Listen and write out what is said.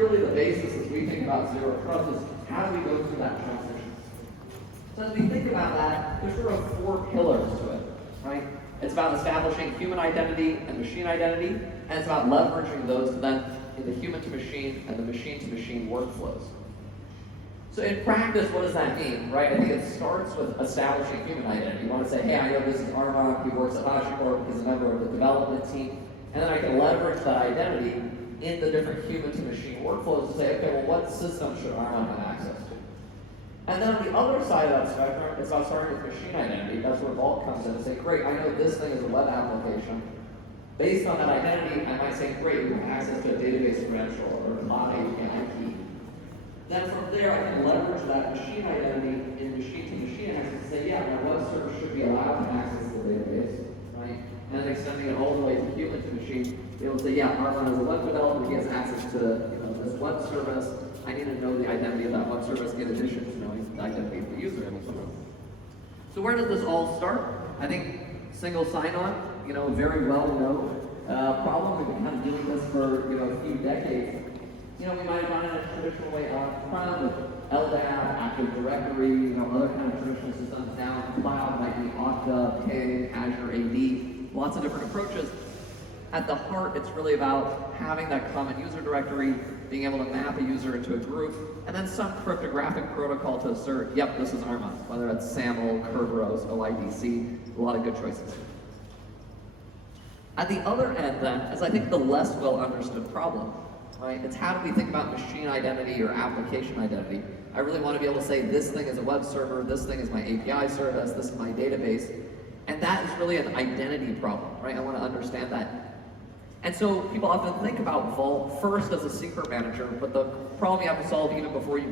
really the basis as we think about zero trust is how do we go through that transition? So as we think about that, there's sort of 4 pillars to it, right? It's about establishing human identity and machine identity, and it's about leveraging those then in the human-to-machine and the machine-to-machine workflows. So in practice, what does that mean, right? I think it starts with establishing human identity. You want to say, hey, I know this is Armand, he works at HashiConf, he's a member of the development team, and then I can leverage that identity in the different human-to-machine workflows to say, okay, well, what system should Armand have access to? And then on the other side of that spectrum, it's about starting with machine identity. That's where Vault comes in and say, great, I know this thing is a web application. Based on that identity, I might say, great, we have access to a database credential or a cloud API key. Then from there, I can leverage that machine identity in machine-to-machine access to say, yeah, my web server should be allowed to access the database, right? And then extending it all the way to human-to-machine, be able to say, yeah, Armand is a web developer, he has access to this web service. I need to know the identity of that web service in addition to knowing the identity of the user. So where does this all start? I think single sign-on, very well known problem. We've been kind of doing this for a few decades. We might have gone in a traditional way on-prem with LDAP, Active Directory, other kind of traditional systems. Now in the cloud might be Okta, Ping, Azure AD, lots of different approaches. At the heart, it's really about having that common user directory, being able to map a user into a group, and then some cryptographic protocol to assert, yep, this is Armand, whether it's SAML, Kerberos, OIDC, a lot of good choices. At the other end then, is I think the less well understood problem, right? It's how do we think about machine identity or application identity? I really want to be able to say this thing is a web server, this thing is my API service, this is my database, and that is really an identity problem, right? I want to understand that. And so people often think about Vault first as a secret manager, but the problem you have to solve even before you